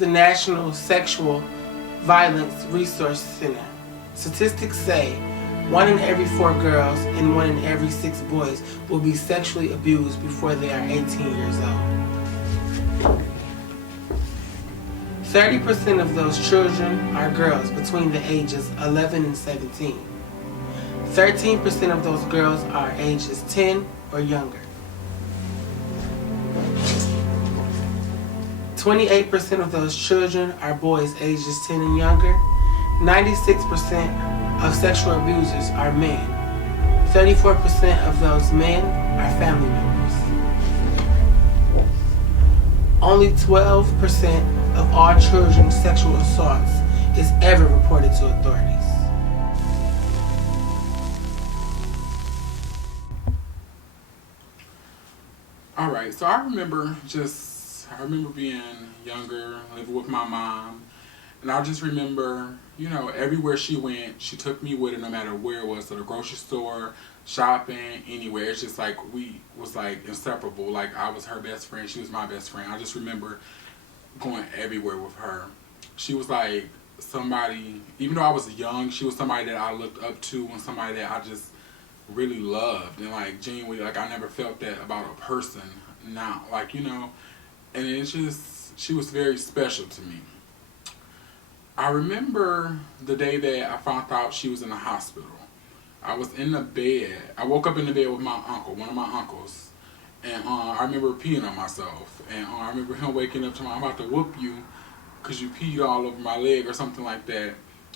the National Sexual Violence Resource Center. Statistics say 1 in every 4 girls and 1 in every 6 boys will be sexually abused before they are 18 years old. 30% of those children are girls between the ages 11 and 17. 13% of those girls are ages 10 or younger. 28% of those children are boys ages 10 and younger. 96% of sexual abusers are men. 34% of those men are family members. Only 12% of all children's sexual assaults is ever reported to authorities. All right, so I remember being younger, living with my mom, and I just remember, everywhere she went, she took me with her no matter where it was, to the grocery store, shopping, anywhere. It's just like we was like inseparable. Like I was her best friend, she was my best friend. I just remember going everywhere with her. She was like somebody, even though I was young, she was somebody that I looked up to and somebody that I just really loved, and like genuinely, like I never felt that about a person now, and it's just, she was very special to me. I remember the day that I found out she was in the hospital. I was in the bed. I woke up in the bed with my uncle, one of my uncles, and I remember peeing on myself, and I remember him waking up to me, I'm about to whoop you because you peed all over my leg or something like that.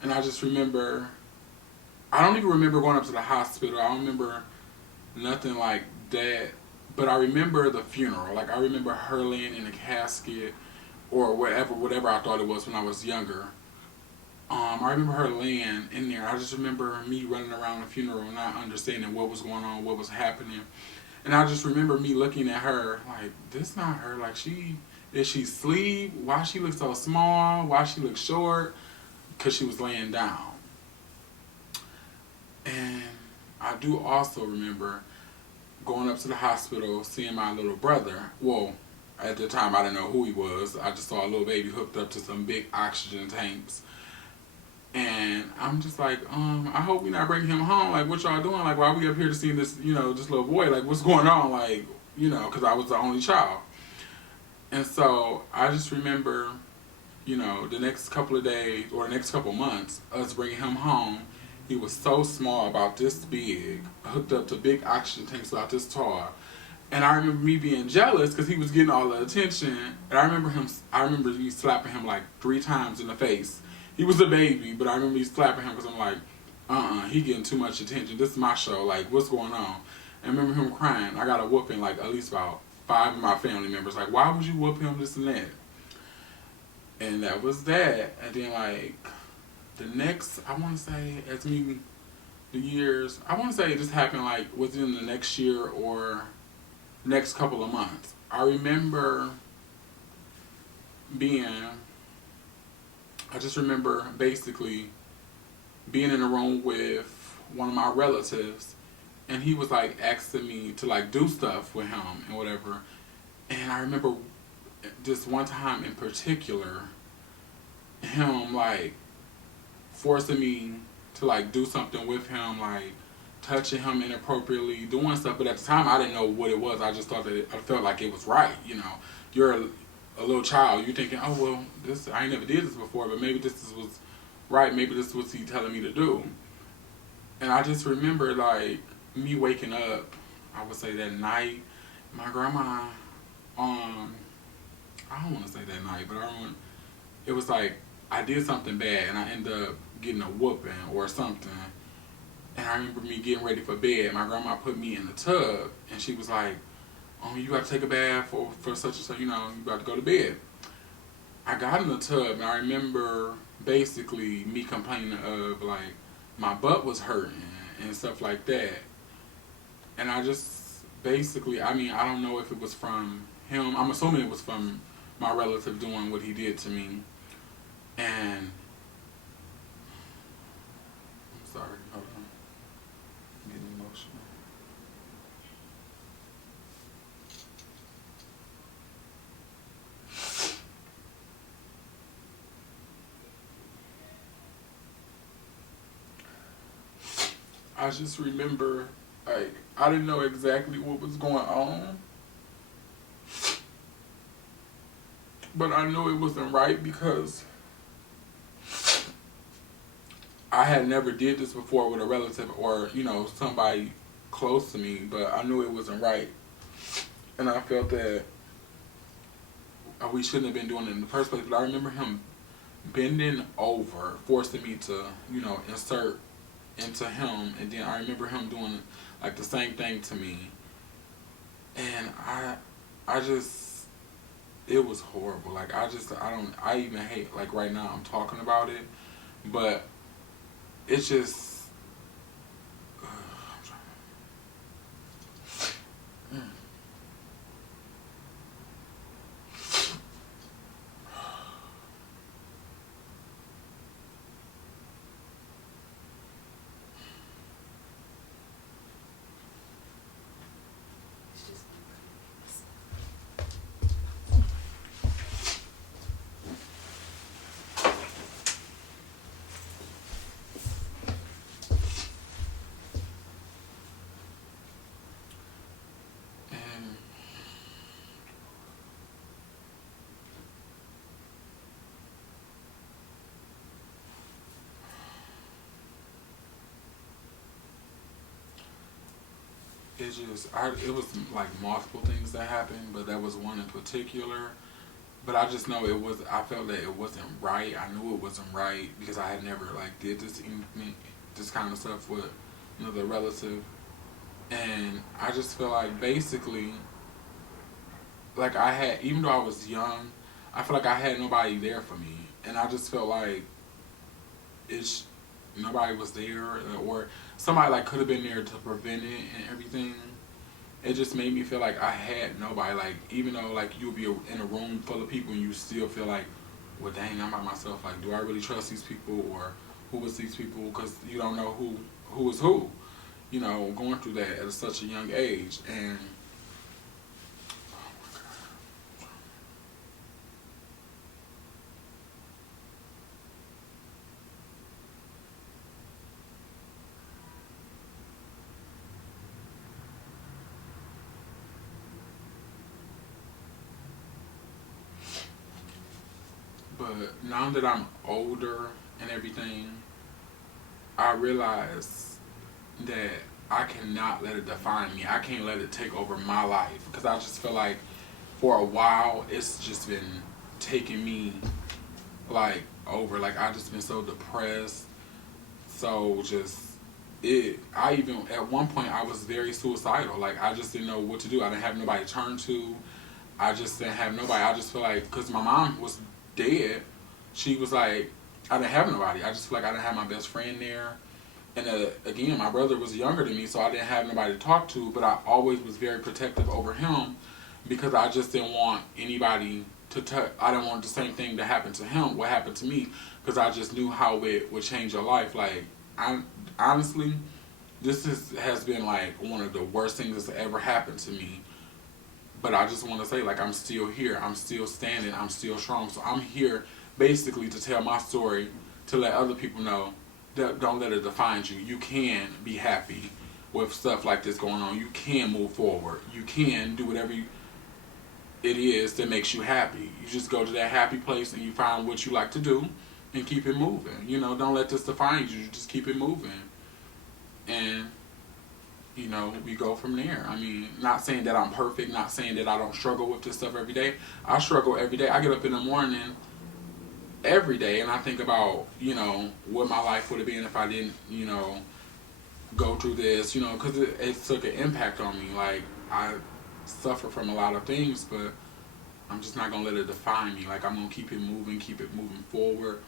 And I just remember, I don't even remember going up to the hospital. I don't remember nothing like that. But I remember the funeral. Like I remember her laying in a casket or whatever I thought it was when I was younger. I remember her laying in there. I just remember me running around the funeral, not understanding what was going on, what was happening. And I just remember me looking at her like, this not her. Like is she asleep? Why she look so small? Why she look short? Because she was laying down. And I do also remember going up to the hospital, seeing my little brother. Well, at the time I didn't know who he was. I just saw a little baby hooked up to some big oxygen tanks. And I'm just like, I hope we're not bringing him home. Like, what y'all doing? Like, why are we up here to see this, this little boy? Like, what's going on? Like, because I was the only child. And so I just remember, the next couple of days or the next couple of months, us bringing him home. He was so small, about this big, hooked up to big oxygen tanks about this tall. And I remember me being jealous because he was getting all the attention. And I remember me slapping him like 3 times in the face. He was a baby, but I remember me slapping him because I'm like, he getting too much attention. This is my show. Like, what's going on? And I remember him crying. I got a whooping like at least about 5 of my family members. Like, why would you whoop him, this and that? And that was that. And then like, the next, I want to say, the years, I want to say it just happened like within the next year or next couple of months. I remember I just remember basically being in a room with one of my relatives, and he was like asking me to like do stuff with him and whatever. And I remember this one time in particular, him like forcing me to like do something with him, like touching him inappropriately, doing stuff. But at the time, I didn't know what it was. I just thought that I felt like it was right. You're a little child. You're thinking, oh well, I ain't never did this before, but maybe this was right. Maybe this was he telling me to do. And I just remember like me waking up. I would say that night, my grandma. I don't want to say that night, but it was like I did something bad and I ended up getting a whooping or something. And I remember me getting ready for bed. My grandma put me in the tub and she was like, you got to take a bath for such and such, you got to go to bed. I got in the tub and I remember basically me complaining of like my butt was hurting and stuff like that. And I just basically, I don't know if it was from him. I'm assuming it was from my relative doing what he did to me. And I'm sorry, hold on. I'm getting emotional. I just remember, like, I didn't know exactly what was going on, but I knew it wasn't right because I had never did this before with a relative or, somebody close to me, but I knew it wasn't right. And I felt that we shouldn't have been doing it in the first place. But I remember him bending over, forcing me to, insert into him. And then I remember him doing like the same thing to me. And I just, it was horrible. Like I even hate, like right now I'm talking about it. But it's just, and it was like multiple things that happened, but that was one in particular. But I just know I felt that it wasn't right. I knew it wasn't right because I had never like did this kind of stuff with, the relative. And I just feel like basically, like even though I was young, I feel like I had nobody there for me. And I just felt like it's, nobody was there, or somebody like could have been there to prevent it and everything. It just made me feel like I had nobody. Like, even though like you'll be in a room full of people and you still feel like, well, dang, I'm by myself. Like, do I really trust these people, or who was these people? Because you don't know who is who. Going through that at such a young age. And but now that I'm older and everything, I realize that I cannot let it define me. I can't let it take over my life because I just feel like for a while it's just been taking me like over. Like I just been so depressed, so just I even at one point I was very suicidal. Like I just didn't know what to do. I didn't have nobody to turn to. I just didn't have nobody. I just feel like because my mom was dead, she was like I didn't have nobody. I just feel like I didn't have my best friend there. And again, my brother was younger than me, so I didn't have nobody to talk to, but I always was very protective over him because I just didn't want anybody to touch. I didn't want the same thing to happen to him, what happened to me, because I just knew how it would change your life. Like, honestly, has been like one of the worst things that's ever happened to me. But I just want to say, like, I'm still here. I'm still standing. I'm still strong. So I'm here basically to tell my story, to let other people know that don't let it define you. You can be happy with stuff like this going on. You can move forward. You can do whatever it is that makes you happy. You just go to that happy place and you find what you like to do and keep it moving. Don't let this define you. Just keep it moving. And we go from there. I mean, not saying that I'm perfect, not saying that I don't struggle with this stuff every day. I struggle every day. I get up in the morning every day and I think about, what my life would have been if I didn't, go through this, because it took an impact on me. Like, I suffer from a lot of things, but I'm just not going to let it define me. Like, I'm going to keep it moving forward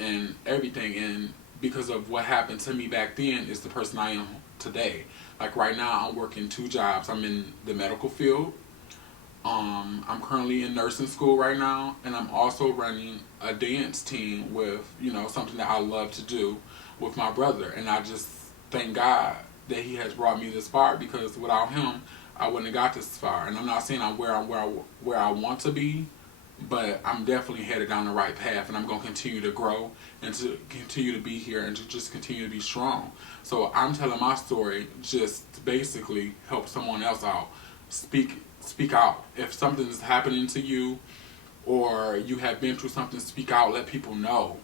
and everything. And because of what happened to me back then is the person I am today. Like right now, I'm working 2 jobs. I'm in the medical field. I'm currently in nursing school right now, and I'm also running a dance team with, something that I love to do with my brother. And I just thank God that he has brought me this far, because without him, I wouldn't have got this far. And I'm not saying I'm where I want to be, but I'm definitely headed down the right path, and I'm going to continue to grow and to continue to be here and to just continue to be strong. So I'm telling my story just to basically help someone else out. Speak out. If something's happening to you or you have been through something, speak out. Let people know.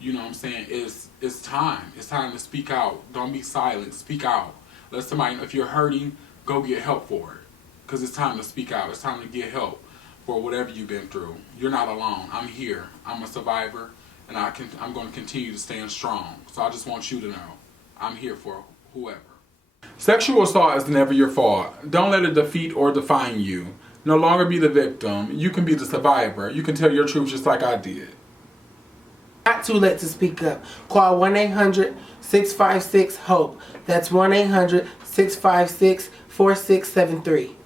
You know what I'm saying? It's time. It's time to speak out. Don't be silent. Speak out. Let somebody, if you're hurting, go get help for it. Because it's time to speak out. It's time to get help for whatever you've been through. You're not alone. I'm here. I'm a survivor, and I'm going to continue to stand strong. So I just want you to know, I'm here for whoever. Sexual assault is never your fault. Don't let it defeat or define you. No longer be the victim. You can be the survivor. You can tell your truth just like I did. Not too late to speak up. Call 1-800-656-HOPE. That's 1-800-656-4673.